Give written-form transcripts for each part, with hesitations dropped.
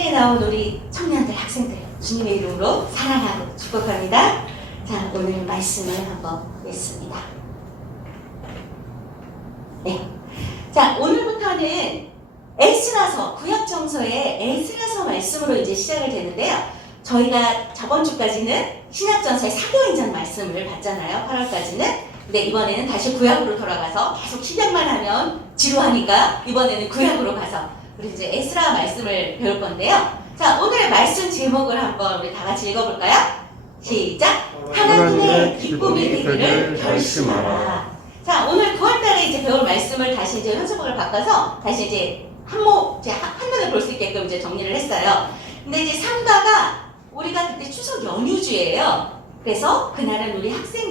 자리에 나온 우리 청년들, 학생들 주님의 이름으로 사랑하고 축복합니다. 자, 오늘 말씀을 한번 보겠습니다. 네. 자, 오늘부터는 에스라서, 구약정서의 에스라서 말씀으로 이제 시작을 되는데요. 저희가 저번 주까지는 신약전서의 사도행전 말씀을 봤잖아요. 8월까지는. 근데 이번에는 다시 구약으로 돌아가서 계속 신약만 하면 지루하니까 이번에는 구약으로 가서 우리 이제 에스라 말씀을 배울 건데요. 자, 오늘의 말씀 제목을 한번 우리 다 같이 읽어볼까요? 시작! 하나님의 기쁨이 되기를 결심하라. 자, 오늘 9월달에 이제 배울 말씀을 다시 이제 현수막을 바꿔서 다시 이제 한눈에 볼 수 있게끔 이제 정리를 했어요. 근데 이제 삼가가 우리가 그때 추석 연휴주예요. 그래서 그날은 우리 학생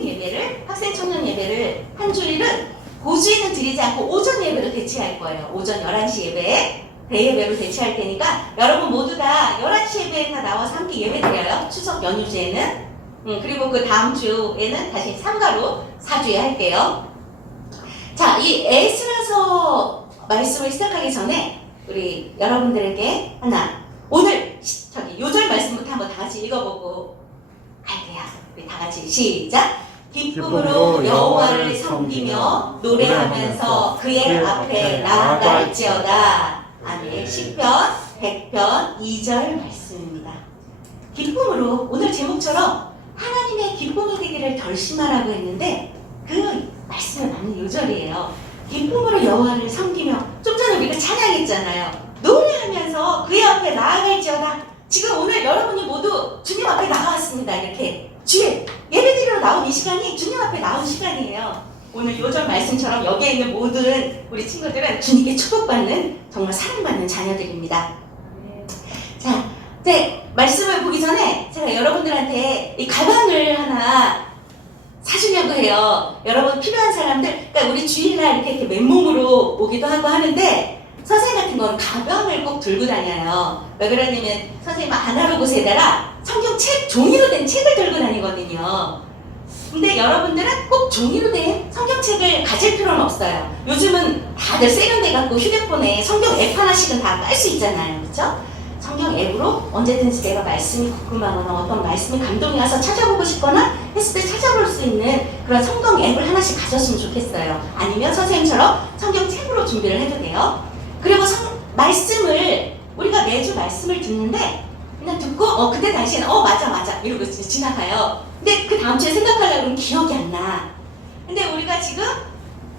청년 예배를 한 주일은 고주일은 드리지 않고 오전 예배로 대체할 거예요. 오전 11시 예배에 대예배로 대체할 테니까 여러분 모두 다 11시 예배에 다 나와서 함께 예배 드려요. 추석 연휴주에는. 그리고 그 다음 주에는 다시 삼가로 4주에 할게요. 자, 이 에스라서 말씀을 시작하기 전에 우리 여러분들에게 하나, 오늘 요절 말씀부터 한번 다 같이 읽어보고 갈게요. 우리 다 같이 시작! 기쁨으로 여호와를 섬기며 노래하면서 그의 앞에 나아갈지어다. 아멘. 시편 100편 2절 말씀입니다. 기쁨으로, 오늘 제목처럼 하나님의 기쁨이 되기를 결심하라고 했는데 그 말씀에 맞는 요절이에요. 기쁨으로 여호와를 섬기며, 좀 전에 우리가 찬양했잖아요. 노래하면서 그의 앞에 나아갈지어다. 지금 오늘 여러분이 모두 주님 앞에 나왔습니다. 이렇게 주의 예배드리러 나온 이 시간이 주님 앞에 나온 시간이에요. 오늘 요절 말씀처럼 여기에 있는 모든 우리 친구들은 주님께 축복받는, 정말 사랑받는 자녀들입니다. 자, 이제 말씀을 보기 전에 제가 여러분들한테 이 가방을 하나 사주려고 해요. 여러분 필요한 사람들, 그러니까 우리 주일날 이렇게 맨몸으로 오기도 하고 하는데 선생님 같은 건 가방을 꼭 들고 다녀요. 왜 그러냐면 선생님 아날로그 세대라 성경책, 종이로 된 책을 들고 다니거든요. 근데 여러분들은 꼭 종이로 된 성경책을 가질 필요는 없어요. 요즘은 다들 세련돼갖고 휴대폰에 성경 앱 하나씩은 다 깔 수 있잖아요. 그렇죠? 성경 앱으로 언제든지 내가 말씀이 궁금하거나 어떤 말씀이 감동이 와서 찾아보고 싶거나 했을 때 찾아볼 수 있는 그런 성경 앱을 하나씩 가졌으면 좋겠어요. 아니면 선생님처럼 성경책으로 준비를 해도 돼요. 그리고 말씀을 우리가 매주 말씀을 듣는데 그냥 듣고 그때 당시에는 맞아 이러고 지나가요. 근데 그 다음 주에 생각하려고 하면 기억이 안 나. 근데 우리가 지금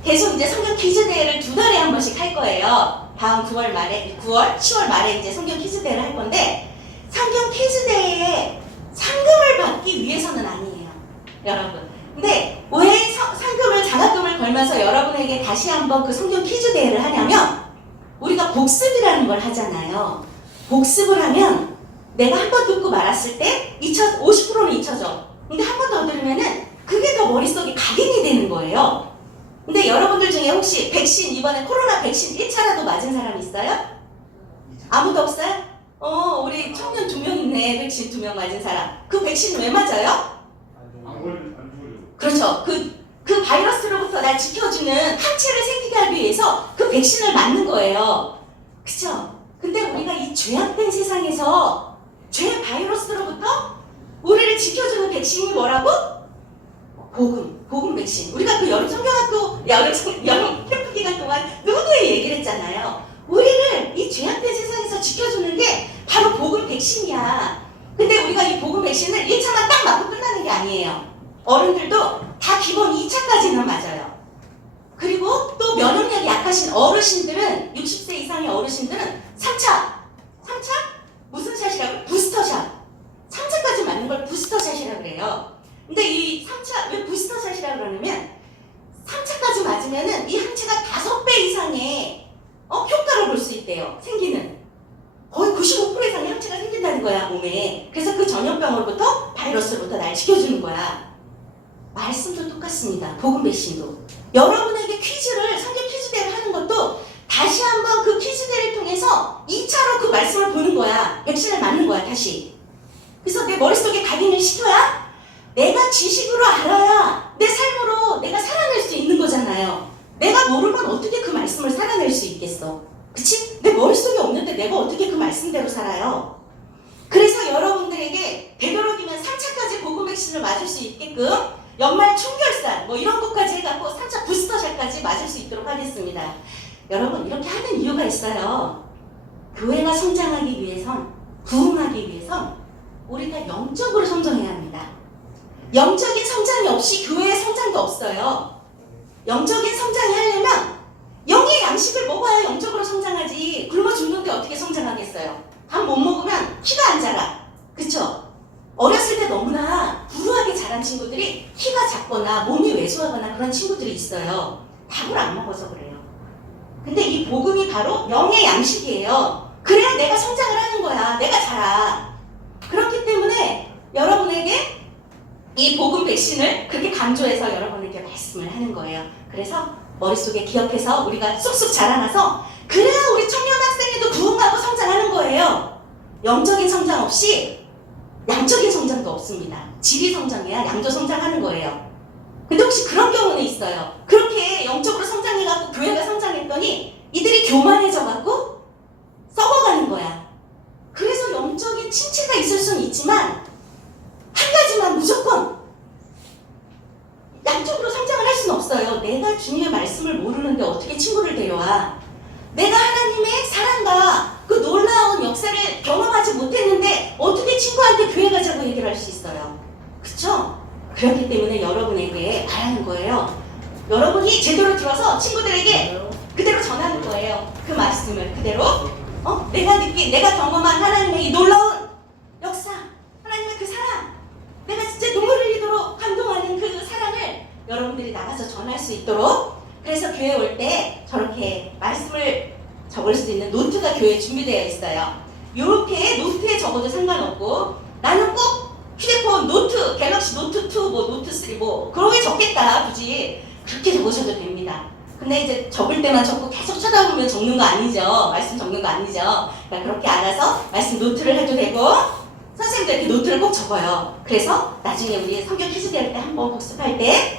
계속 이제 성경 퀴즈 대회를 2달에 한 번씩 할 거예요. 다음 10월, 10월 말에 이제 성경 퀴즈 대회를 할 건데 성경 퀴즈 대회에 상금을 받기 위해서는 아니에요, 여러분. 근데 왜 상금을, 장학금을 걸면서 여러분에게 다시 한번 그 성경 퀴즈 대회를 하냐면 우리가 복습이라는 걸 하잖아요. 복습을 하면 내가 한 번 듣고 말았을 때 50%는 잊혀져. 근데 한 번 더 들으면은 그게 더 머릿속에 각인이 되는 거예요. 근데 여러분들 중에 혹시 백신, 이번에 코로나 백신 1차라도 맞은 사람 있어요? 아무도 없어요? 우리 청년 2명 있네. 백신 2명 맞은 사람. 그 백신 왜 맞아요? 안 걸려. 그렇죠. 그 바이러스로부터 날 지켜주는 항체를 생기게 하기 위해서 그 백신을 맞는 거예요. 그쵸? 근데 우리가 이 죄악된 세상에서 죄 바이러스로부터 우리를 지켜주는 백신이 뭐라고? 복음 백신. 우리가 그 여름 성경학교, 여름 캠프 기간 동안 누구누이 얘기를 했잖아요. 우리를 이 죄악된 세상에서 지켜주는 게 바로 복음 백신이야. 근데 우리가 이 복음 백신을 1차만 딱 맞고 끝나는 게 아니에요. 어른들도 다 기본 2차까지는 맞아요. 그리고 또 면역력이 약하신 어르신들은, 60세 이상의 어르신들은 3차 무슨 샷이라고? 부스터샷. 3차까지 맞는 걸 부스터샷이라고 그래요. 근데 이 3차, 왜 부스터샷이라고 그러냐면 3차까지 맞으면은 이 항체가 5배 이상의 효과를 볼 수 있대요. 생기는. 거의 95% 이상의 항체가 생긴다는 거야, 몸에. 그래서 그 전염병으로부터, 바이러스로부터 날 지켜주는 거야. 말씀도 똑같습니다. 복음 백신도. 여러분에게 성경 퀴즈대를 하는 것도 다시 한번 그 퀴즈대를 통해서 2차로 그 말씀을 보는 거야. 백신을 맞는 거야, 다시. 그래서 내 머릿속에 각인을 시켜야 내가 지식으로 알아야 내 삶으로 내가 살아낼 수 있는 거잖아요. 내가 모르면 어떻게 그 말씀을 살아낼 수 있겠어? 그치? 내 머릿속에 없는데 내가 어떻게 그 말씀대로 살아요? 그래서 여러분들에게 되도록이면 3차까지 복음 백신을 맞을 수 있게끔 연말 총결산 뭐 이런 것까지 해갖고 3차 부스터샷까지 맞을 수 있도록 하겠습니다. 여러분 이렇게 하는 이유가 있어요. 교회가 성장하기 위해선, 부흥하기 위해선 우리가 영적으로 성장해야 합니다. 영적인 성장이 없이 교회의 성장도 없어요. 영적인 성장이 하려면 영의 양식을 먹어야 영적으로 성장하지. 굶어 죽는데 어떻게 성장하겠어요? 밥 못 먹으면 키가 안 자라. 그쵸? 어렸을 때 너무나 불우하게 자란 친구들이 키가 작거나 몸이 왜소하거나 그런 친구들이 있어요. 밥을 안 먹어서 그래요. 근데 이 복음이 바로 영의 양식이에요. 그래야 내가 성장을 하는 거야. 내가 자라. 그렇기 때문에 여러분에게 이 복음 백신을 그렇게 강조해서 여러분에게 말씀을 하는 거예요. 그래서 머릿속에 기억해서 우리가 쑥쑥 자라나서 그래야 우리 청년 학생회도 부흥하고 성장하는 거예요. 영적인 성장 없이 양적인 성장도 없습니다. 질이 성장해야 양도 성장하는 거예요. 근데 혹시 그런 경우는 있어요. 그렇게 영적으로 성장해갖고 교회가 성장했더니 이들이 교만해져갖고 썩어가는 거야. 그래서 영적인 침체가 있을 수는 있지만 한 가지만 무조건 양적으로 성장을 할 수는 없어요. 내가 주님의 말씀을 모르는데 어떻게 친구를 데려와? 내가 하나님의 사랑과 그 놀라운 역사를 경험하지 못했는데 어떻게 친구한테 교회 가자고 얘기를 할 수 있어요? 그쵸? 그렇기 때문에 여러분에게 말하는 거예요. 여러분이 제대로 들어서 친구들에게 그대로 전하는 거예요. 그 말씀을 그대로 내가 경험한 하나님의 이 놀라운 역사, 하나님의 그 사랑, 내가 진짜 눈물 흘리도록 감동하는 그 사랑을 여러분들이 나가서 전할 수 있도록. 그래서 교회 올 때 저렇게 말씀을 적을 수 있는 노트가 교회에 준비되어 있어요. 이렇게 노트에 적어도 상관없고 나는 꼭 휴대폰 노트, 갤럭시 노트 2, 뭐 노트 3, 뭐 그런 게 적겠다 굳이 그렇게 적으셔도 됩니다. 근데 이제 적을 때만 적고 계속 쳐다보면 적는 거 아니죠. 말씀 적는 거 아니죠. 그러니까 그렇게 알아서 말씀 노트를 해도 되고 선생님도 이렇게 노트를 꼭 적어요. 그래서 나중에 우리 성경 퀴즈 대회 때 한번 복습할 때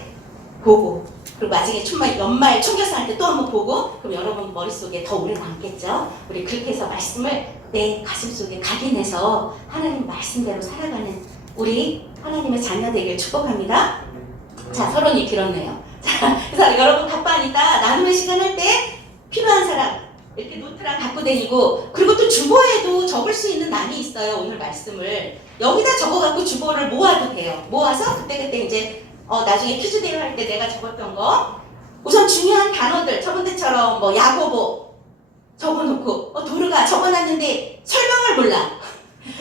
보고 그리고 나중에 연말 총결산 할 때 또 한번 보고 그럼 여러분 머릿속에 더 오래 남겠죠. 우리 그렇게 해서 말씀을 내 가슴속에 각인해서 하나님 말씀대로 살아가는 우리 하나님의 자녀 되길 축복합니다. 자, 서론이 길었네요. 자, 그래서 여러분 바빠하니까 나눔의 시간 할 때 필요한 사람 이렇게 노트랑 갖고 다니고 그리고 또 주보에도 적을 수 있는 난이 있어요. 오늘 말씀을 여기다 적어갖고 주보를 모아도 돼요. 모아서 그때그때 이제 나중에 퀴즈 대회 할 때 내가 적었던 거 우선 중요한 단어들 저번때처럼 뭐 야고보 적어놓고 도르가 적어놨는데 설명을 몰라.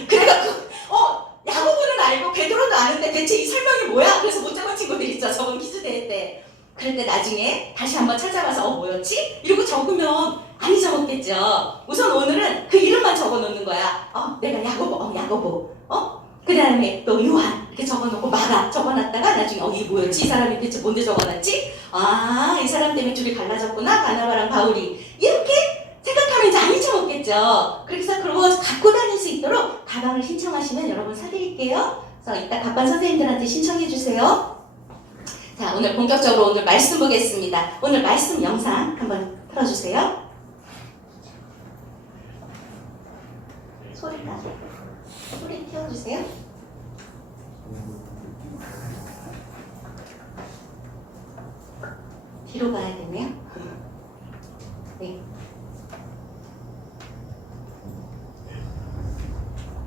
그래갖고 야고보는 알고 베드로는 아는데 대체 이 설명이 뭐야? 그래서 못 적은 친구들 있죠. 저번 퀴즈 대회 때. 그럴 때 나중에 다시 한번 찾아봐서 뭐였지? 이러고 적으면 안 잊어먹겠죠. 우선 오늘은 그 이름만 적어놓는 거야. 내가 야고보. 그 다음에 또 요한 이렇게 적어놓고 마가 적어놨다가 나중에 이게 뭐였지? 이 사람이 대체 뭔데 적어놨지? 이 사람 때문에 둘이 갈라졌구나. 바나바랑 바울이. 이렇게 생각하면 이제 안 잊어먹겠죠. 그래서 그런 거 갖고 다닐 수 있도록 가방을 신청하시면 여러분 사드릴게요. 그래서 이따 가방 선생님들한테 신청해 주세요. 자, 오늘 본격적으로 오늘 말씀 보겠습니다. 오늘 말씀 영상 한번 틀어주세요. 소리 띄워주세요. 뒤로 가야겠네요. 네.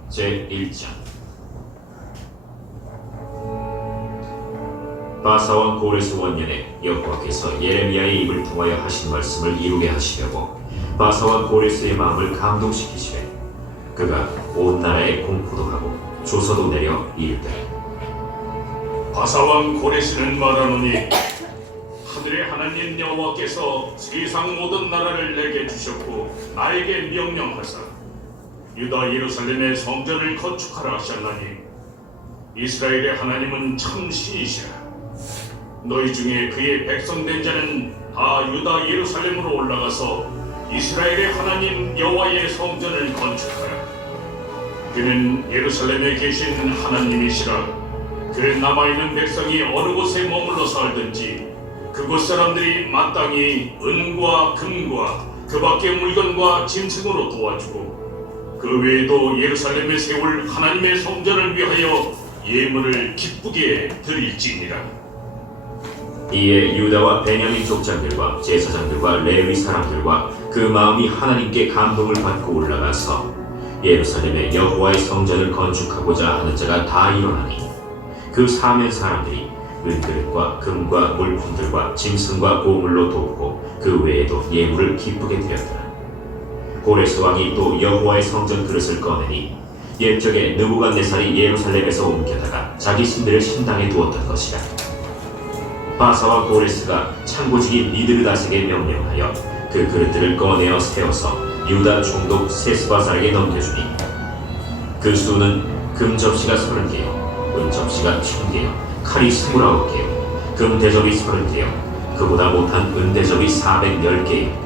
제1장 바사왕 고레스 원년에 여호와께서 예레미야의 입을 통하여 하신 말씀을 이루게 하시려고 바사왕 고레스의 마음을 감동시키시되 그가 온 나라에 공포도 하고 조서도 내려 이르되 바사왕 고레스는 말하노니 하늘의 하나님 여호와께서 세상 모든 나라를 내게 주셨고 나에게 명령하사 유다 예루살렘의 성전을 건축하라 하셨나니 이스라엘의 하나님은 참 신이시라. 너희 중에 그의 백성된 자는 다 유다 예루살렘으로 올라가서 이스라엘의 하나님 여호와의 성전을 건축하라. 그는 예루살렘에 계신 하나님이시라. 그 남아있는 백성이 어느 곳에 머물러 살든지 그곳 사람들이 마땅히 은과 금과 그 밖의 물건과 짐승으로 도와주고 그 외에도 예루살렘에 세울 하나님의 성전을 위하여 예물을 기쁘게 드릴지니라. 이에 유다와 베냐민 족장들과 제사장들과 레위 사람들과 그 마음이 하나님께 감동을 받고 올라가서 예루살렘에 여호와의 성전을 건축하고자 하는 자가 다 일어나니 그 사면 사람들이 은그릇과 금과 물품들과 짐승과 보물로 돕고 그 외에도 예물을 기쁘게 드렸더라. 고레스 왕이 또 여호와의 성전 그릇을 꺼내니 옛적에 느부갓네살이 예루살렘에서 옮겨다가 자기 신들을 신당에 두었던 것이라. 바사와 고레스가 창고직인 미드르닷에게 명령하여 그 그릇들을 꺼내어 세워서 유다 총독 세스바살에게 넘겨주니 그 수는 금 접시가 30개요, 은 접시가 1000개요, 칼이 29개요, 금 대접이 30개요, 그보다 못한 은 대접이 410개요.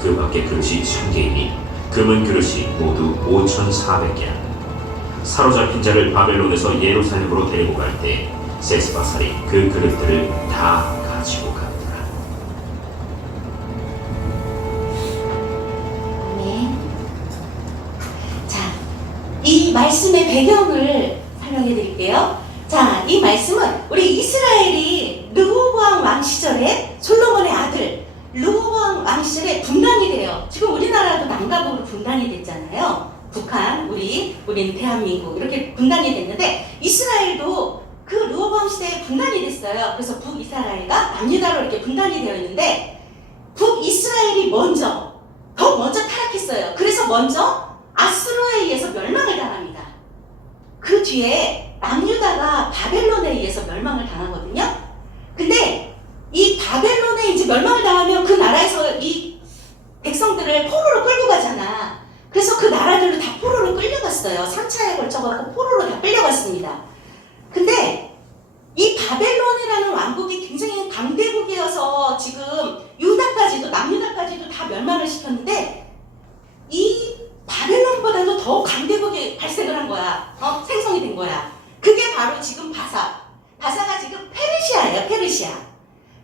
그 밖에 그릇이 1000개이니 금은 그릇이 모두 5400개라. 사로잡힌 자를 바벨론에서 예루살렘으로 데리고 갈 때 세스바살이 그 그릇들을 다 가지고 갔더라. 아멘. 자, 이 말씀의 배경을 설명해 드릴게요. 자, 이 말씀은 우리 이스라엘이 르호보암 왕 시절에 솔로몬의 아들 르호보암 왕 시절에 분단이 돼요. 지금 우리나라도 남북으로 분단이 됐잖아요. 북한, 우리는 대한민국 이렇게 분단이 됐는데 이스라엘도 그 르호보암 시대에 분단이 됐어요. 그래서 북이스라엘과 남유다로 이렇게 분단이 되어 있는데 북이스라엘이 더 먼저 타락했어요. 그래서 먼저 아수르에 의해서 멸망을 당합니다. 그 뒤에 남유다가 바벨론에 의해서 멸망을 당하거든요. 근데 이 바벨론에 이제 멸망을 당하면 그 나라에서 이 백성들을 포로로 끌고 가잖아. 그래서 그 나라들로 다 포로로 끌려갔어요. 3차에 걸쳐갖고 포로로 다 끌려갔습니다. 근데 이 바벨론이라는 왕국이 굉장히 강대국이어서 지금 유다까지도 남유다까지도 다 멸망을 시켰는데 이 바벨론보다도 더 강대국이 발생을 한 거야. 생성이 된 거야. 그게 바로 지금 바사가 지금 페르시아예요.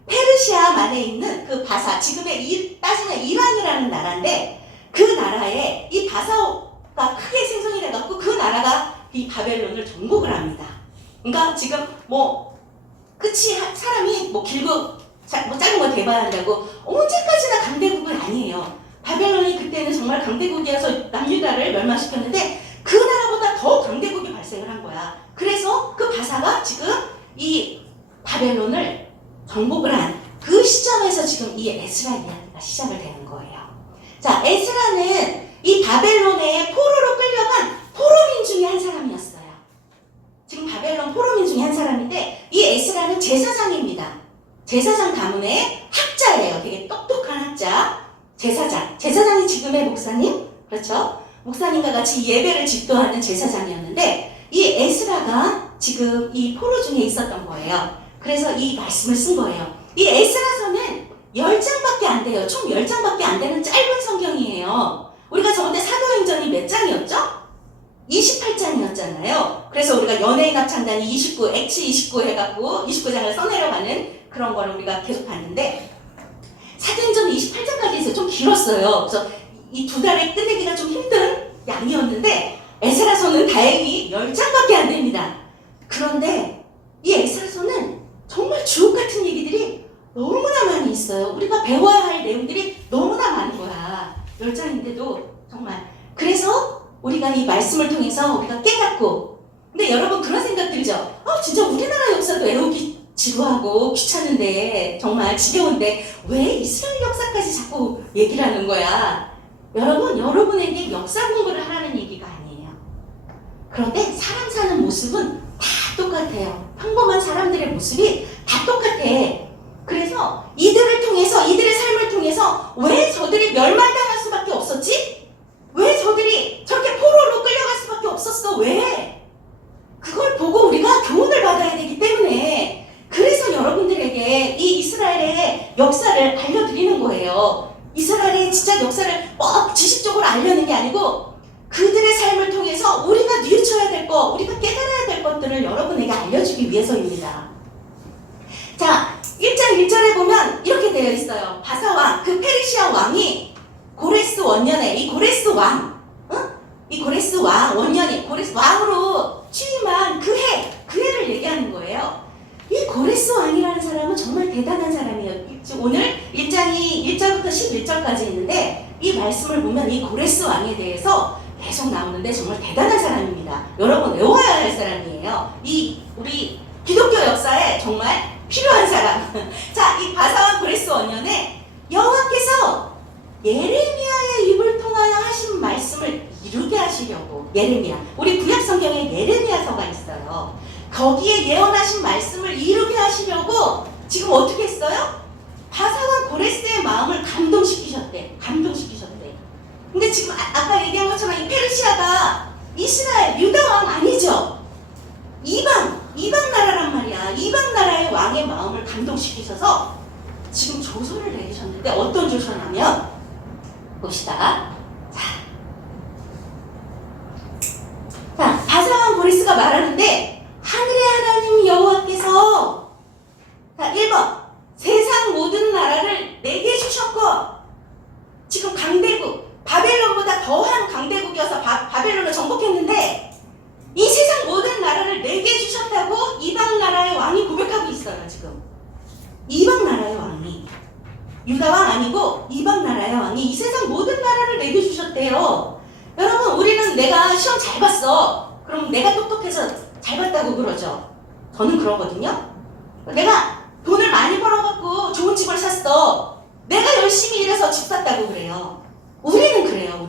페르시아만에 있는 그 바사, 지금의 따지면 이란이라는 나라인데 그 나라에 이 바사가 크게 생성이 돼갖고 그 나라가 이 바벨론을 정복을 합니다. 그러니까 지금 끝이 사람이 길고 짧은 거 대봐야 한다고 언제까지나 강대국은 아니에요. 바벨론이 그때는 정말 강대국이어서 남유다를 멸망시켰는데 그 나라보다 더 강대국이 발생을 한 거야. 그래서 그 바사가 지금 이 바벨론을 정복을 한 그 시점에서 지금 이 에스라 이야기가 시작을 되는 거예요. 자, 에스라는 이 바벨론에 포로로 끌려간 포로민 중에 한 사람이었어요. 지금 바벨론 포로민 중에 한 사람인데 이 에스라는 제사장입니다. 제사장 가문의 학자예요. 되게 똑똑한 학자. 제사장이 지금의 목사님? 그렇죠? 목사님과 같이 예배를 집도하는 제사장이었는데 이 에스라가 지금 이 포로 중에 있었던 거예요. 그래서 이 말씀을 쓴 거예요. 이 에스라서는 10장밖에 안 돼요. 총 10장밖에 안 되는 짧은 성경이에요. 우리가 저번에 사도행전이 몇 장이었죠? 28장이었잖아요. 그래서 우리가 연예인 합창단이 29, 액치 29 해갖고 29장을 써내려가는 그런 거를 우리가 계속 봤는데 사도행전은 28장까지 있어요. 좀 길었어요. 그래서 이 2달에 끝내기가 좀 힘든 양이었는데 에스라서는 다행히 10장밖에 안 됩니다. 그런데 이 에스라서는 정말 주옥 같은 얘기들이 너무나 많이 있어요. 우리가 배워야 할 내용들이 너무나 많은 거야. 10장인데도 정말. 그래서 우리가 이 말씀을 통해서 우리가 깨닫고 근데 여러분 그런 생각 들죠? 진짜 우리나라 역사도 애우기 지루하고 귀찮은데 정말 지겨운데 왜 이스라엘 역사까지 자꾸 얘기를 하는 거야? 여러분에게 역사 공부를 하라는 얘기가 아니에요. 그런데 사람 사는 모습은 다 똑같아요. 평범한 사람들의 모습이 다 똑같아. 그래서 이들을 통해서 이들의 삶을 통해서 왜 저들이 멸망당할 수밖에 없었지? 왜 저들이 저렇게 포로로 끌려갈 수밖에 없었어? 왜? 그걸 보고 우리가 교훈을 받아야 되기 때문에 그래서 여러분들에게 이 이스라엘의 역사를 알려드리는 거예요. 이스라엘의 진짜 역사를 지식적으로 알려는 게 아니고 그들의 삶을 통해서 우리가 뉘우쳐야 될 것, 우리가 깨달아야 될 것들을 여러분에게 알려주기 위해서입니다. 자, 1장 1절에 보면 이렇게 되어 있어요. 바사왕, 그 페르시아 왕이 고레스 원년에 이 고레스 왕, 이 고레스 왕 원년이 고레스 왕으로 취임한 그 해를 얘기하는 거예요. 이 고레스 왕이라는 사람은 정말 대단한 사람이에요. 지금 오늘 1장이 1절부터 11절까지 있는데 이 말씀을 보면 이 고레스 왕에 대해서 계속 나오는데 정말 대단한 사람입니다. 여러분 외워야 할 사람이에요. 이 우리 기독교 역사에 정말 필요한 사람. 자, 이 바사왕 고레스 원년에 여호와께서 예레미야의 입을 통하여 하신 말씀을 이루게 하시려고, 예레미야, 우리 구약 성경에 예레미야서가 있어요. 거기에 예언하신 말씀을 이루게 하시려고 지금 어떻게 했어요? 바사왕 고레스의 마음을 감동시키셨대. 근데 지금 아까 얘기한 것처럼 이 페르시아가 이스라엘 유다 왕 아니죠? 이방 나라란 말이야. 이방 나라의 왕의 마음을 감동시키셔서 지금 조서를 내리셨는데 어떤 조서냐면 봅시다. 자, 바사왕 고레스가 말하는데 하늘의 하나님 여호와께서, 자, 1번 세상 모든 나라를 내게 주셨고, 지금 강대국 바벨론보다 더한 강대국이어서 바벨론을 정복했는데 이 세상 모든 나라를 내게 주셨다고 이방 나라의 왕이 고백하고 있어요. 지금 이방 나라의 왕이, 유다 왕 아니고 이방 나라의 왕이 이 세상 모든 나라를 내게 주셨대요. 여러분, 우리는 내가 시험 잘 봤어, 그럼 내가 똑똑해서 잘 봤다고 그러죠. 저는 그러거든요. 내가 돈을 많이 벌어갖고 좋은 집을 샀어, 내가 열심히 일해서 집 샀다고 그래요. 우리는 그래요.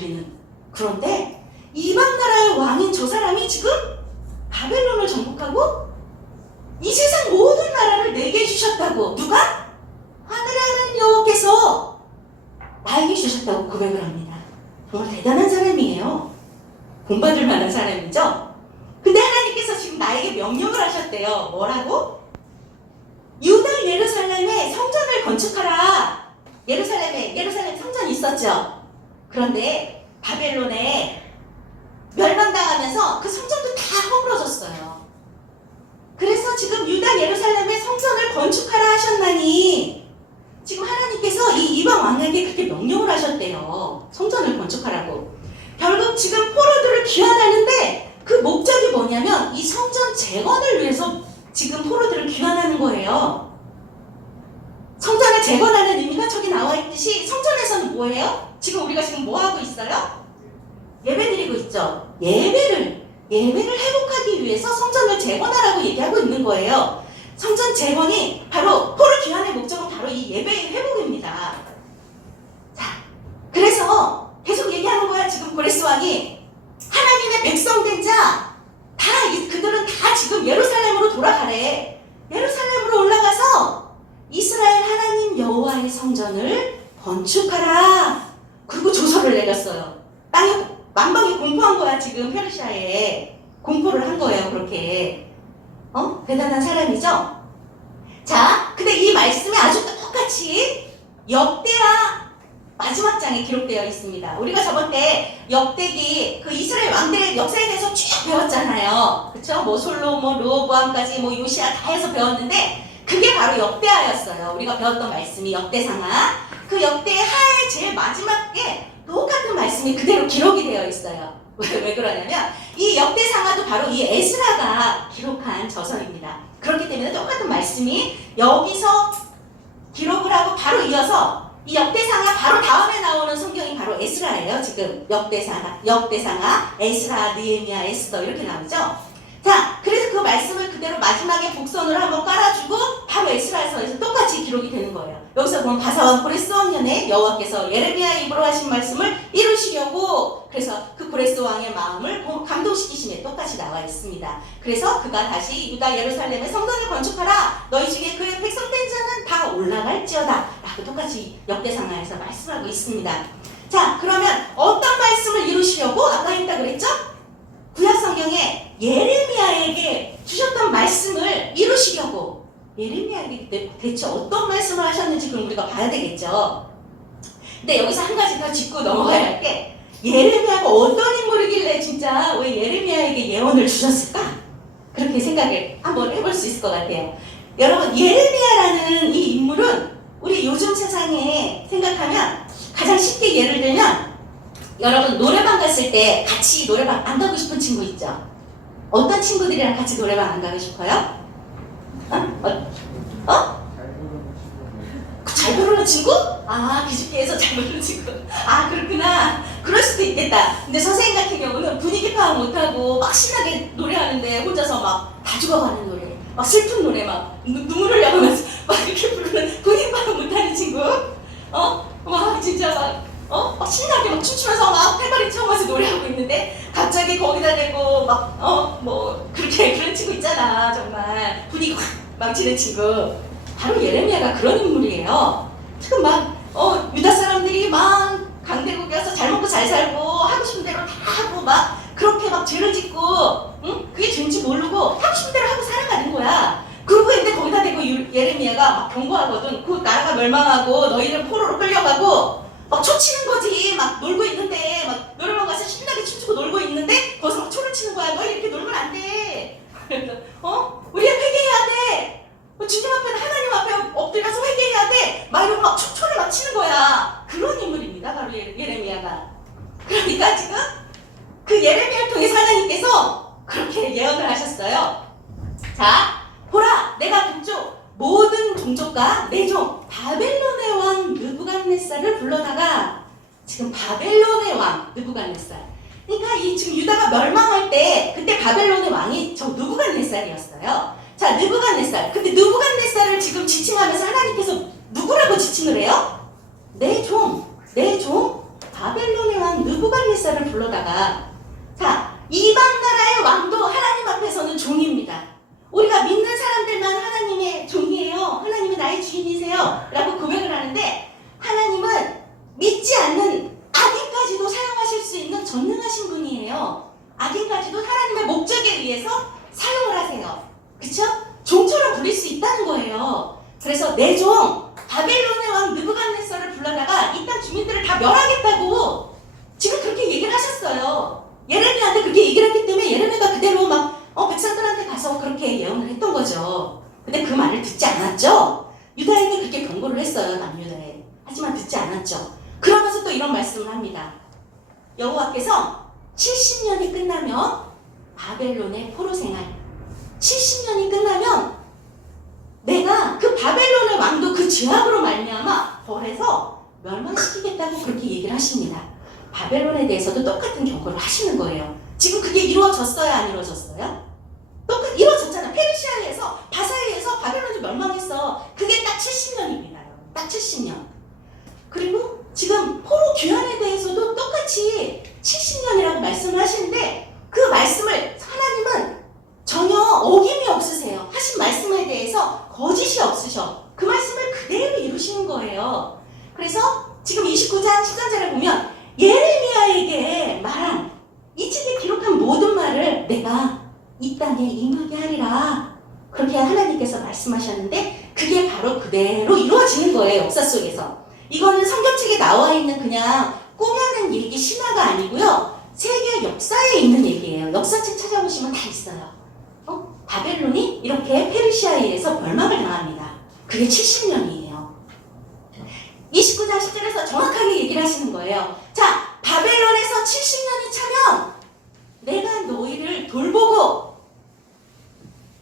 그런데 이방 나라의 왕인 저 사람이 지금 바벨론을 정복하고 이 세상 모든 나라를 내게 주셨다고, 누가? 하늘의 하나님 여호와께서 나에게 주셨다고 고백을 합니다. 정말 대단한 사람이에요. 본받을 만한 사람이죠. 근데 하나님께서 지금 나에게 명령을 하셨대요. 뭐라고? 유다 예루살렘에 성전을 건축하라. 예루살렘 성전이 있었죠. 그런데 바벨론에 멸망당하면서 그 성전도 다 허물어졌어요. 그래서 지금 유다 예루살렘에 성전을 건축하라 하셨나니 지금 하나님께서 이 이방 왕에게 그렇게 명령을 하셨대요. 성전을 건축하라고. 결국 지금 포로들을 귀환하는데 그 목적이 뭐냐면 이 성전 재건을 위해서 지금 포로들을 귀환하는 거예요. 성전을 재건하는 의미가 저기 나와 있듯이 성전에서는 뭐예요? 지금 우리가 지금 뭐 하고 있어요? 예배 드리고 있죠. 예배를 회복하기 위해서 성전을 재건하라고 얘기하고 있는 거예요. 성전 재건이 바로 포로 귀환의 목적은 바로 이 예배의 회복입니다. 자, 그래서 계속 얘기하는 거야. 지금 고레스 왕이 하나님의 백성 된 자 그들은 다 지금 예루살렘으로 돌아가래. 예루살렘으로 올라가서 이스라엘 하나님 여호와의 성전을 건축하라. 그리고 조서를 내렸어요. 땅에 만방이 공포한 거야. 지금 페르시아에 공포를 한 거예요. 그렇게. 대단한 사람이죠? 자, 근데 이 말씀이 아주 똑같이 역대하 마지막 장에 기록되어 있습니다. 우리가 저번 때 역대기 그 이스라엘 왕들의 역사에 대해서 쭉 배웠잖아요. 그쵸? 뭐 솔로몬, 르호보암까지 뭐 요시야 다 해서 배웠는데 그게 바로 역대하였어요. 우리가 배웠던 말씀이 역대상하. 그 역대하의 제일 마지막에 똑같은 말씀이 그대로 기록이 되어 있어요. 왜 그러냐면 이 역대상하도 바로 이 에스라가 기록한 저서입니다. 그렇기 때문에 똑같은 말씀이 여기서 기록을 하고 바로 이어서 이 역대상하 바로 다음에 나오는 성경이 바로 에스라예요. 지금 역대상하, 에스라, 느헤미야, 에스더 이렇게 나오죠. 자, 그래서 그 말씀을 그대로 마지막에 복선으로 한번 깔아주고 바로 에스라서에서 똑같이 기록이 되는 거예요. 여기서 보면 바사왕 고레스 왕년에 여호와께서 예레미야의 입으로 하신 말씀을 이루시려고, 그래서 그 고레스 왕의 마음을 감동시키심에 똑같이 나와 있습니다. 그래서 그가 다시 유다 예루살렘에 성전을 건축하라. 너희 중에 그의 백성된 자는 다 올라갈지어다 라고 똑같이 역대상하에서 말씀하고 있습니다. 자, 그러면 어떤 말씀을 이루시려고 아까 했다 그랬죠? 구약 성경에 예레미야에게 주셨던 말씀을 이루시려고, 예레미야에게 대체 어떤 말씀을 하셨는지 그럼 우리가 봐야 되겠죠. 근데 여기서 한 가지 더 짚고 넘어가야 할 게, 예레미야가 어떤 인물이길래 진짜 왜 예레미야에게 예언을 주셨을까? 그렇게 생각을 한번 해볼 수 있을 것 같아요. 여러분, 예레미야라는 이 인물은 우리 요즘 세상에 생각하면 가장 쉽게 예를 들면 여러분 노래방 갔을 때 같이 노래방 안 가고 싶은 친구 있죠? 어떤 친구들이랑 같이 노래방 안 가고 싶어요? 잘 부르는 친구? 아, 기숙계에서 잘 부르는 친구. 아, 그렇구나. 그럴 수도 있겠다. 근데 선생님 같은 경우는 분위기 파악 못하고 막 신나게 노래하는데 혼자서 막 다 죽어가는 노래, 막 슬픈 노래, 막 눈물 흘려가면서 막 이렇게 부르는 분위기 파악 못하는 친구? 막 진짜 막 신나게 막 춤추면서 막 패거리 쳐면서 노래하고 있는데 갑자기 거기다 대고 뭐 그렇게 그런 친구 있잖아. 정말 분위기 확 망치는 친구. 바로 예레미야가 그런 인물이에요. 지금 막 유다 사람들이 막 강대국에 와서 잘 먹고 잘 살고 하고 싶은 대로 다 하고 막 그렇게 막 죄를 짓고 그게 죄인지 모르고 하고 싶은 대로 하고 살아가는 거야. 그러고 있는데 거기다 대고 예레미야가 막 경고하거든. 그 나라가 멸망하고 너희는 포로로 끌려가고 막 초치는 거지. 막 놀고 있는데 막 노래방 가서 신나게 춤추고 놀고 있는데 거기서 막 초를 치는 거야. 너희 이렇게 놀면 안 돼. 그래서 우리가 회개해야 돼. 주님 앞에 하나님 앞에 엎드려서 회개해야 돼. 막 이러고 막 초를 막 치는 거야. 그런 인물입니다. 바로 예레미야가. 그러니까 지금 그 예레미야를 통해서 하나님께서 그렇게 예언을 하셨어요. 자, 보라, 내가 그쪽 모든 종족과 내 종 바벨론의 왕 느부갓네살을 불러다가 지금 바벨론의 왕 느부갓네살. 그러니까 이 지금 유다가 멸망할 때 그때 바벨론의 왕이 저 느부갓네살이었어요. 자, 느부갓네살. 근데 느부갓네살을 지금 지칭하면서 하나님께서 누구라고 지칭을 해요? 내 종 바벨론의 왕 느부갓네살을 불러다가 자, 이방 나라의 왕도 하나님 앞에서는 종입니다. 우리가 믿는 사람들만 하나님의 종이에요. 하나님이 나의 주인이세요. 라고 고백을 하는데 하나님은 믿지 않는 악인까지도 사용하실 수 있는 전능하신 분이에요. 악인까지도 하나님의 목적에 의해서 사용을 하세요. 그쵸? 종처럼 부릴 수 있다는 거예요. 그래서 내 종 바벨론의 왕 느부갓네살을 불러다가 이 땅 주민들을 다 멸하겠다고 지금 그렇게 얘기를 하셨어요. 예레미야한테 그렇게 얘기를 했기 때문에 예레미야가 그대로 막 백성들한테 가서 그렇게 예언을 했던 거죠. 근데 그 말을 듣지 않았죠. 유다에게 그렇게 경고를 했어요. 남유다에. 하지만 듣지 않았죠. 그러면서 또 이런 말씀을 합니다. 여호와께서 70년이 끝나면 바벨론의 포로 생활 70년이 끝나면 내가 그 바벨론의 왕도 그 죄악으로 말미암아 벌해서 멸망시키겠다고 그렇게 얘기를 하십니다. 바벨론에 대해서도 똑같은 경고를 하시는 거예요. 지금 그게 이루어졌어요? 안 이루어졌어요? 이루어졌잖아. 페르시아에서 바사에서 바벨론이 멸망했어. 그게 딱 70년입니다. 딱 70년. 그리고 지금 포로 귀환에 대해서도 똑같이 70년이라고 말씀을 하시는데 그 말씀을 하나님은 전혀 어김이 없으세요. 하신 말씀에 대해서 거짓이 없으셔. 그 말씀을 그대로 이루시는 거예요. 그래서 지금 29장 10절에 보면 예레미야에게 말한 이 책에 기록한 모든 말을 내가 이 땅에 임하게 하리라. 그렇게 하나님께서 말씀하셨는데 그게 바로 그대로 이루어지는 거예요. 역사 속에서. 이거는 성경책에 나와 있는 그냥 꾸며낸 얘기 신화가 아니고요. 세계 역사에 있는 얘기예요. 역사책 찾아보시면 다 있어요. 바벨론이 이렇게 페르시아에 의해서 멸망을 당합니다. 그게 70년이에요. 29장 10절에서 정확하게 얘기를 하시는 거예요. 자, 바벨론에서 70년이 차면 내가 너희를 돌보고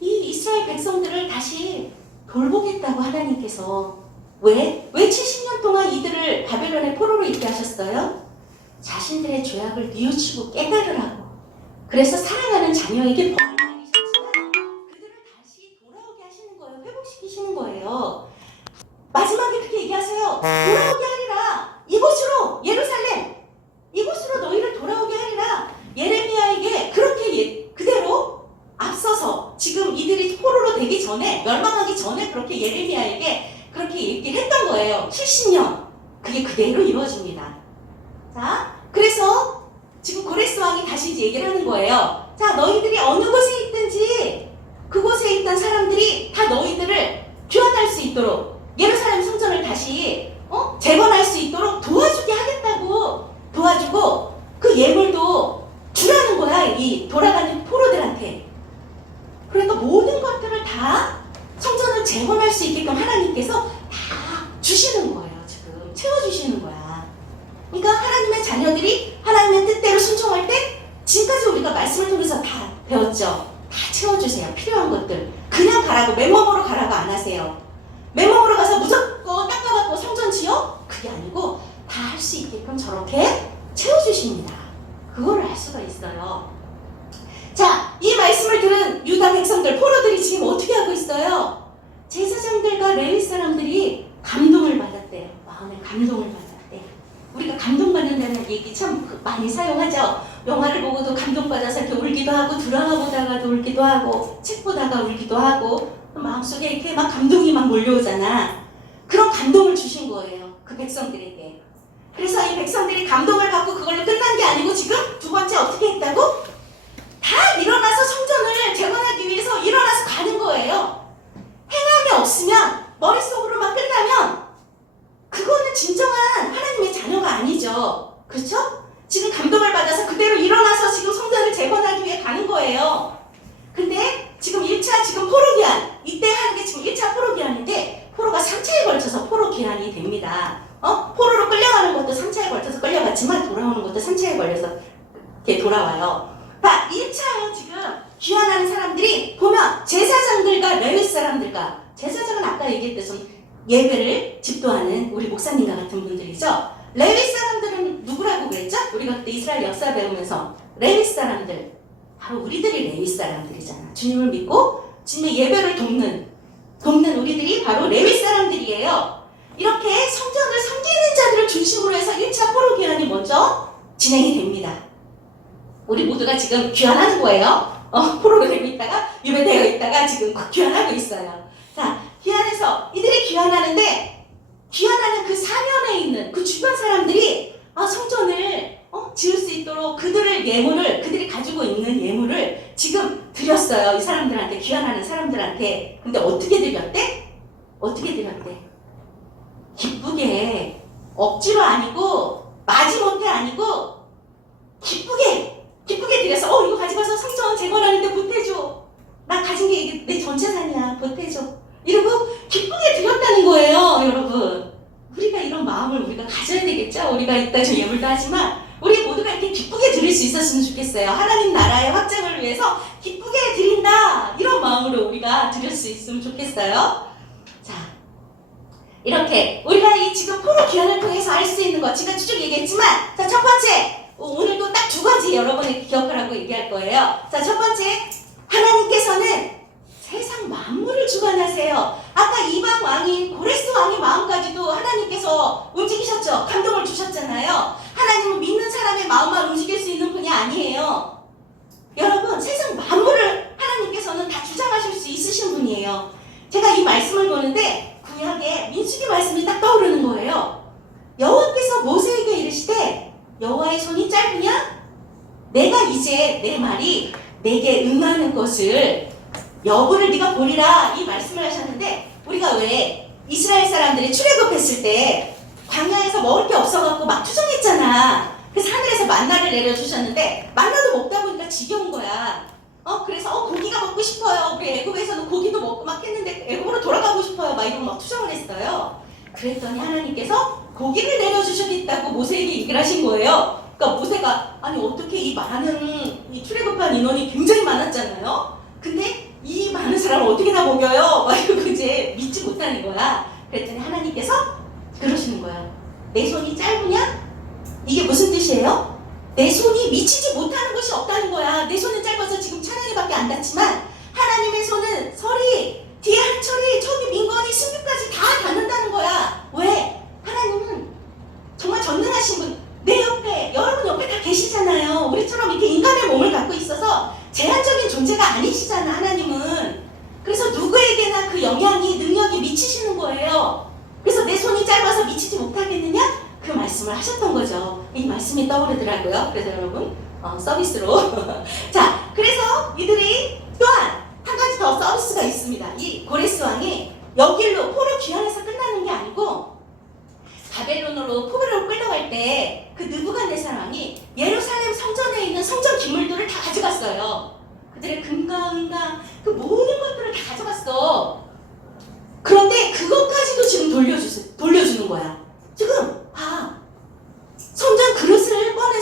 이 이스라엘 백성들을 다시 돌보겠다고 하나님께서 왜 70년 동안 이들을 바벨론의 포로로 있게 하셨어요? 자신들의 죄악을 뉘우치고 깨달으라고. 그래서 사랑하는 자녀에게 벌을 내리셨지만 그들을 다시 돌아오게 하시는 거예요. 회복시키시는 거예요. 마지막에 그렇게 얘기하세요. 돌아오게 하리라. 이곳으로 예루살렘 이곳으로 너희를 돌아오게 하리라. 예레미야에게 그렇게 그대로 앞서서 지금 이들이 포로로 되기 전에 멸망하기 전에 그렇게 예레미야에게 그렇게 얘기를 했던 거예요. 70년. 그게 그대로 이루어집니다. 자, 그래서 지금 고레스 왕이 다시 이제 얘기를 하는 거예요. 자, 너희들이 어느 곳에 있든지 그곳에 있던 사람들이 다 너희들을 귀환할 수 있도록 예루살렘 성전을 다시 재건할 수 있도록 도와주게 하겠다고 도와주고 그 예물도 주라는 거야. 이 돌아가는 포로들한테. 그러니까 모든 것들을 다 성전을 재건할 수 있게끔 하나님께서 다 주시는 거예요. 지금 채워주시는 거야. 백성들이 하나님의 뜻대로 순종할 때 지금까지 우리가 말씀을 통해서 다 배웠죠. 다 채워주세요. 필요한 것들. 그냥 가라고, 맨몸으로 가라고 안 하세요. 맨몸으로 가서 무조건 닦아갖고 성전 지어? 그게 아니고 다 할 수 있게끔 저렇게 채워주십니다. 그거를 알 수가 있어요. 자, 이 말씀을 들은 유다 백성들, 포로들이 지금 어떻게 하고 있어요? 제사장들과 레위 사람들이 감동을 받았대요. 마음에 감동을 받았대. 우리가 감동받는다는 얘기 참 많이 사용하죠. 영화를 보고도 감동받아서 이렇게 울기도 하고, 드라마 보다가도 울기도 하고, 책 보다가 울기도 하고, 마음속에 이렇게 막 감동이 막 몰려오잖아. 그런 감동을 주신 거예요. 그 백성들에게. 그래서 이 백성들이 감동을 받고 그걸로 끝난 게 아니고 지금 두 번째 어떻게 했다고? 다 일어나서 성전을 재건하기 위해서 일어나서 가는 거예요. 행함이 없으면, 머릿속으로만 끝나면 그거는 진정한 하나님의 자녀가 아니죠. 그렇죠? 지금 감동을 받아서 그대로 일어나서 지금 성전을 재건하기 위해 가는 거예요. 근데 지금 1차 지금 포로 기한, 이때 하는 게 지금 1차 포로 기한인데 포로가 3차에 걸쳐서 포로 기한이 됩니다. 포로로 끌려가는 것도 3차에 걸쳐서 끌려갔지만 돌아오는 것도 3차에 걸려서 이렇게 돌아와요. 자, 1차로 지금 귀환하는 사람들이 보면 제사장들과 레위 사람들과, 제사장은 아까 얘기했듯이 예배를 집도하는 우리 목사님과 같은 분들이죠. 레위 사람들은 누구라고 그랬죠? 우리가 그때 이스라엘 역사 배우면서 레위 사람들, 바로 우리들이 레위 사람들이잖아. 주님을 믿고 주님의 예배를 돕는 우리들이 바로 레위 사람들이에요. 이렇게 성전을 섬기는 자들을 중심으로 해서 1차 포로 귀환이 먼저 진행이 됩니다. 우리 모두가 지금 귀환하는 거예요. 포로로 되고 있다가 유배되어 있다가 지금 귀환하고 있어요. 자, 귀환해서 이들이 귀환하는데, 귀환하는 그 사면에 있는 그 주변 사람들이 성전을 지을 수 있도록 그들이 가지고 있는 예물을 지금 드렸어요. 이 사람들한테, 귀환하는 사람들한테. 근데 어떻게 드렸대? 어떻게 드렸대? 기쁘게, 억지로 아니고, 마지못해 아니고, 기쁘게 드려서, 이거 가져가서 성전 재건하는데 보태줘. 나 가진 게 이게 내 전 재산이야. 보태줘. 이러고 기쁘게 드렸다는 거예요, 여러분. 우리가 이런 마음을 우리가 가져야 되겠죠? 우리가 이따 저 예물도 하지만, 우리 모두가 이렇게 기쁘게 드릴 수 있었으면 좋겠어요. 하나님 나라의 확장을 위해서 기쁘게 드린다. 이런 마음으로 우리가 드릴 수 있으면 좋겠어요. 자, 이렇게 우리가 이 지금 포로 귀환을 통해서 알 수 있는 것, 지금 쭉 얘기했지만, 자, 첫 번째, 오늘도 딱 두 가지 여러분이 기억하라고 얘기할 거예요. 자, 첫 번째, 하나님께서는 세상 만물을 주관하세요. 아까 이방 왕인 고레스 왕의 마음까지도 하나님께서 움직이셨죠. 감동을 주셨잖아요. 하나님은 믿는 사람의 마음만 움직일 수 있는 분이 아니에요. 여러분, 세상 만물을 하나님께서는 다 주장하실 수 있으신 분이에요. 제가 이 말씀을 보는데 구약에 민수기 말씀이 딱 떠오르는 거예요. 여호와께서 모세에게 이르시되 여호와의 손이 짧으냐? 내가 이제 내 말이 내게 응하는 것을 여부를 네가 보리라, 이 말씀을 하셨는데, 우리가 왜 이스라엘 사람들이 출애굽했을 때 광야에서 먹을 게 없어갖고 막 투정했잖아. 그래서 하늘에서 만나를 내려주셨는데 만나도 먹다 보니까 지겨운 거야. 그래서 고기가 먹고 싶어요. 우리 애굽에서는 고기도 먹고 막 했는데 애굽으로 돌아가고 싶어요. 막 이러고 막 투정을 했어요. 그랬더니 하나님께서 고기를 내려주시겠다고 모세에게 얘기를 하신 거예요. 그러니까 모세가, 아니 어떻게 이 많은 이 출애굽한 인원이 굉장히 많았잖아요. 근데 이 많은 사람을 어떻게 다 먹여요? 막 이러고 이제 믿지 못하는 거야. 그랬더니 하나님께서 그러시는 거예요. 내 손이 짧으냐? 이게 무슨 뜻이에요? 내 손이 미치지 못하는 것이 없다는 거야. 내 손은 짧아서 지금 찬양이밖에 안 닿지만 하나님의 손은 서리, 뒤에 한 철이, 저기 민건이, 승규까지 다 닿는다는 거야. 왜? 하나님은 정말 전능하신 분, 내 옆에, 여러분 옆에 다 계시잖아요. 우리처럼 이렇게 인간의 몸을 갖고 있어서 제한적인 존재가 아니시잖아, 하나님은. 그래서 누구에게나 그 영향이, 능력이 미치시는 거예요. 그래서 내 손이 짧아서 미치지 못하겠느냐? 그 말씀을 하셨던 거죠. 이 말씀이 떠오르더라고요. 그래서 여러분, 서비스로. 자, 그래서 이들이 또한 한 가지 더 서비스가 있습니다. 이 고레스 왕이 여길로 포로 귀환해서 끝나는 게 아니고, 바벨론으로 포로로 끌려갈 때 그 느부갓네살 왕이 예루살렘 성전에 있는 성전 기물들을 다 가져갔어요. 그들의 금과 은과 그 모든 것들을 다 가져갔어. 그런데 그것까지도 지금 돌려주는 거야. 지금 봐, 성전 그릇을 꺼내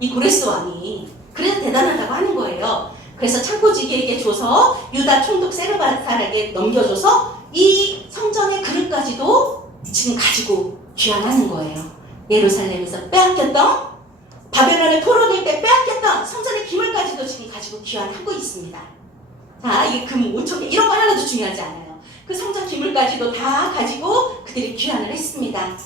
이 고레스 왕이. 그래서 대단하다고 하는 거예요. 그래서 창고지기에게 줘서 유다 총독 세르바살에게 넘겨줘서 이 성전의 그릇까지도 지금 가지고 귀환하는 거예요. 예루살렘에서 빼앗겼던, 바벨론의 포로될 때 빼앗겼던 성전의 기물까지도 지금 가지고 귀환하고 있습니다. 자, 이게 금 5천 개 이런 거 하나도 중요하지 않아요. 그 성전 기물까지도 다 가지고 그들이 귀환을 했습니다.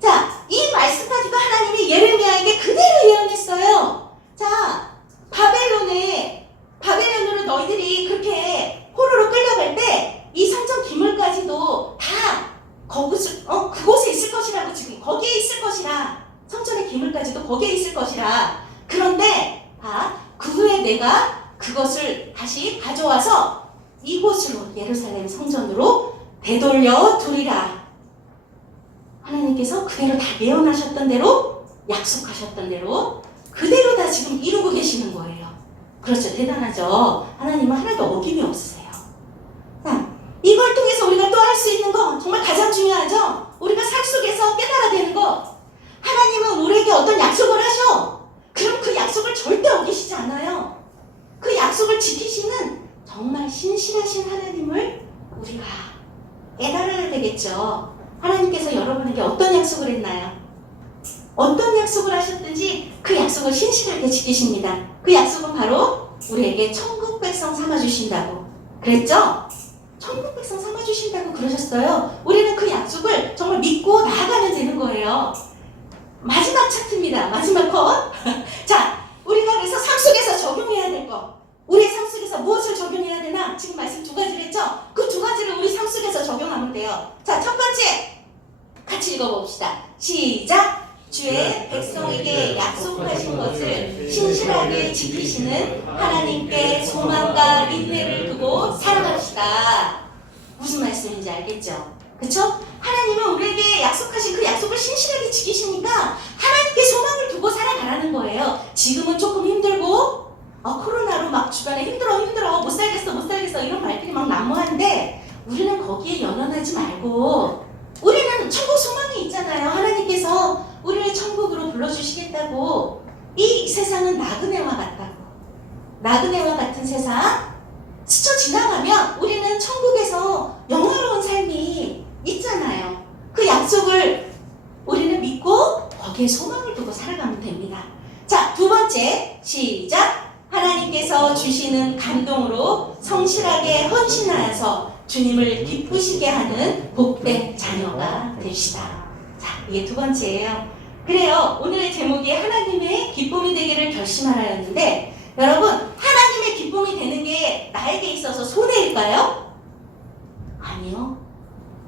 자, 이 말씀까지도 하나님이 예레미야에게 그대로 예언했어요. 자, 바벨론으로 너희들이 그렇게 포로로 끌려갈 때 이 성전 기물까지도 다 그곳에 있을 것이라고, 지금 거기에 있을 것이라, 성전의 기물까지도 거기에 있을 것이라. 그런데 그 후에 내가 그것을 다시 가져와서 이곳으로, 예루살렘 성전으로 되돌려 두리라. 하나님께서 그대로 다 예언하셨던 대로, 약속하셨던 대로 그대로 다 지금 이루고 계시는 거예요. 그렇죠. 대단하죠. 하나님은 하나도 어김이 없으세요. 자, 이걸 통해서 우리가 또 할 수 있는 거, 정말 가장 중요하죠. 우리가 삶 속에서 깨달아야 되는 거, 하나님은 우리에게 어떤 약속을 하셔. 그럼 그 약속을 절대 어기시지 않아요. 그 약속을 지키시는 정말 신실하신 하나님을 우리가 깨달아야 되겠죠. 하나님께서 여러분에게 어떤 약속을 했나요? 어떤 약속을 하셨든지 그 약속을 신실하게 지키십니다. 그 약속은 바로 우리에게 천국 백성 삼아주신다고 그랬죠? 천국 백성 삼아주신다고 그러셨어요. 우리는 그 약속을 정말 믿고 나아가면 되는 거예요. 마지막 차트입니다. 마지막 컷. 자, 우리가 그래서 삶 속에서 적용해야 될 거, 우리의 삶 속에서 무엇을 적용해야 되나? 지금 말씀 두 가지를 했죠? 그 두 가지를 우리 삶 속에서 적용하면 돼요. 자, 첫 번째, 같이 읽어봅시다. 시작! 주의 백성에게 약속하신 것을 신실하게 지키시는 하나님께 소망과 인내를 두고 살아갑시다. 무슨 말씀인지 알겠죠? 그쵸? 하나님은 우리에게 약속하신 그 약속을 신실하게 지키시니까 하나님께 소망을 두고 살아가라는 거예요. 지금은 조금 힘들고 코로나로 막 주변에 힘들어 못 살겠어 이런 말들이 막 난무한데, 우리는 거기에 연연하지 말고 우리는 천국 소망이 있잖아요. 하나님께서 우리를 천국으로 불러주시겠다고. 이 세상은 나그네와 같다고. 나그네와 같은 세상 스쳐 지나가면 우리는 천국에서 영화로운 삶이 있잖아요. 그 약속을 우리는 믿고 거기에 소망을 두고 살아가면 됩니다. 자, 두 번째, 시작! 하나님께서 주시는 감동으로 성실하게 헌신하여서 주님을 기쁘시게 하는 복된 자녀가 되시다. 자, 이게 두 번째예요. 그래요. 오늘의 제목이 하나님의 기쁨이 되기를 결심하라였는데, 여러분, 하나님의 기쁨이 되는 게 나에게 있어서 손해일까요? 아니요.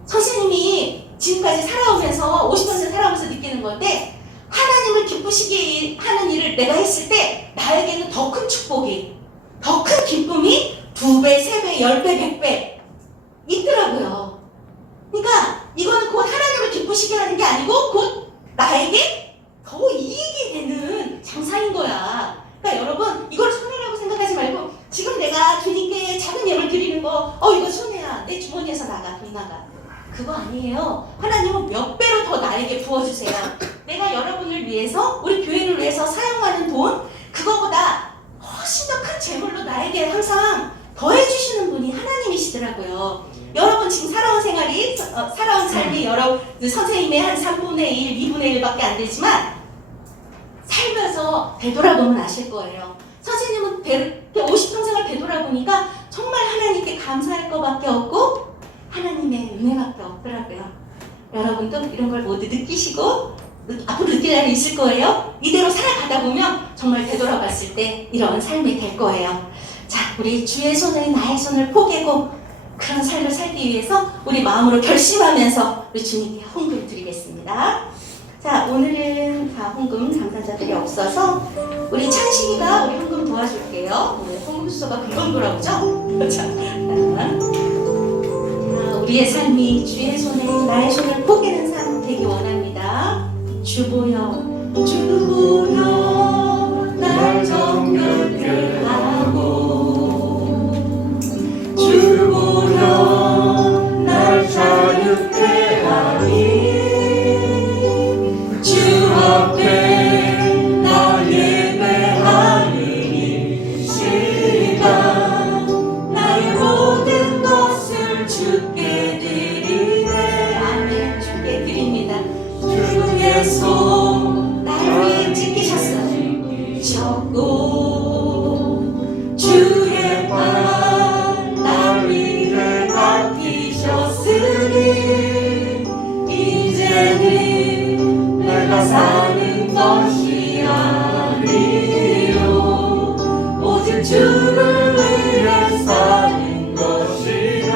선생님이 지금까지 살아오면서 50% 살아오면서 느끼는 건데, 하나님을 기쁘시게 하는 일을 내가 했을 때 나에게는 더 큰 축복이, 더 큰 기쁨이 2배, 3배, 10배, 100배 있더라고요. 그러니까 이거는 곧 하나님을 기쁘시게 하는 게 아니고 곧 나에게 더 이익이 되는 장사인 거야. 그러니까 여러분, 이걸 손해라고 생각하지 말고, 지금 내가 주님께 작은 예물 드리는 거, 이거 손해야. 내 주머니에서 돈 나가. 그거 아니에요. 하나님은 몇 배로 더 나에게 부어주세요. 내가 여러분을 위해서, 우리 교회를 위해서 사용하는 돈, 그거보다 훨씬 더 큰 재물로 나에게 항상 더해주시는 분이 하나님이시더라고요. 여러분 지금 살아온 생활이, 살아온 삶이 여러분 선생님의 한 3분의 1, 2분의 1밖에 안 되지만 살면서 되돌아보면 아실 거예요. 선생님은 50평생을 되돌아보니까 정말 하나님께 감사할 것밖에 없고 하나님의 은혜밖에 없더라고요. 여러분도 이런 걸 모두 느끼시고 앞으로 느낄 날이 있을 거예요. 이대로 살아가다 보면 정말 되돌아봤을 때 이런 삶이 될 거예요. 자, 우리 주의 손을 나의 손을 포개고 그런 삶을 살기 위해서 우리 마음으로 결심하면서 우리 주님께 헌금 드리겠습니다. 자, 오늘은 다 헌금 당사자들이 없어서 우리 창식이가 우리 헌금 도와줄게요. 오늘 헌금 수소가 금방 돌아오죠? 자, 우리의 삶이 주의 손에 나의 손을 포개는 삶 되기 원합니다. 주보여 날 정결케 하고, 주보여 날 자유케 하니, 주 앞에 나의 주의 손 날 위해 찢기셨어요. 졌고 주의 발 날 위해 박히셨으니 이제는 내가 사는 것이 아니요 오직 주를 위해 사는 것이라.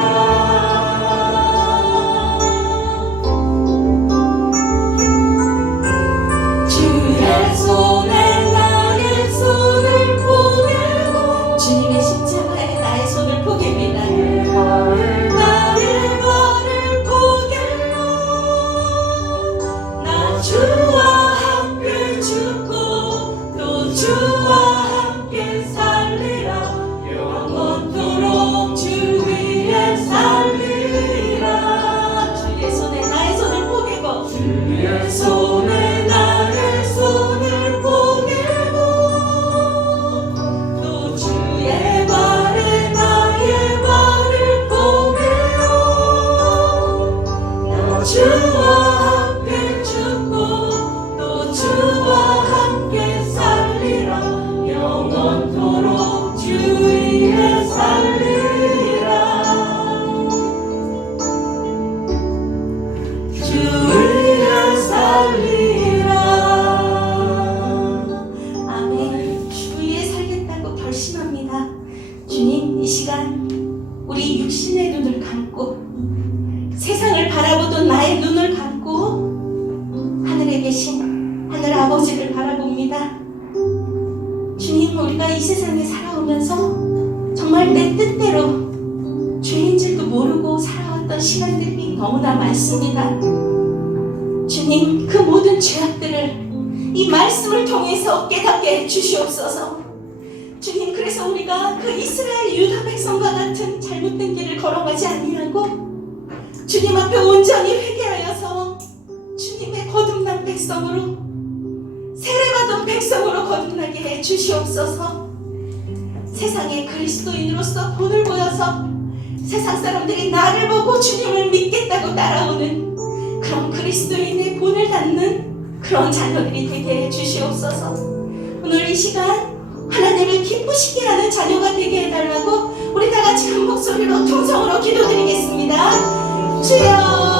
주의 손에 나의 손을 포개고 주님의 십자가에 나의 손을 포갭니다. 나의 발을 포개고 나 주와 함께 죽고 또 주와 함께 살리라. 영원토록 주 위에 살리라. 주의 손에 나의 손을 포개고 주의 손에 나의 손을 포개고 또 주의 발에 나의 발을 포개요. 나 주와 함께 죽고 또 주와 함께 살리라. 영원토록 주 위에 살리라. 주 위에 살리라. 아멘. 주 위에 살겠다고 결심합니다. 주님, 이 시간 우리 육신의 눈을 감고 세상을 바라보던 나의 눈을 감고 하늘에 계신 하늘 아버지를 바라봅니다. 주님, 우리가 이 세상에 살아오면서 정말 내 뜻대로 죄인 줄도 모르고 살아왔던 시간들이 너무나 많습니다. 주님, 그 모든 죄악들을 이 말씀을 통해서 깨닫게 해주시옵소서. 주님, 그래서 우리가 그 이스라엘 유다 백성과 같은 잘못된 길을 걸어가지 아니하고 주님 앞에 온전히 회개하여서 주님의 거듭난 백성으로 세례받은 백성으로 거듭나게 해 주시옵소서. 세상에 그리스도인으로서 본을 보여서 세상 사람들이 나를 보고 주님을 믿겠다고 따라오는 그런 그리스도인의 본을 닫는 그런 자녀들이 되게 해 주시옵소서. 오늘 이 시간 하나님을 기쁘시게 하는 자녀가 되게 해달라고 우리 다 같이 한 목소리로 통성으로 기도드리겠습니다. 주여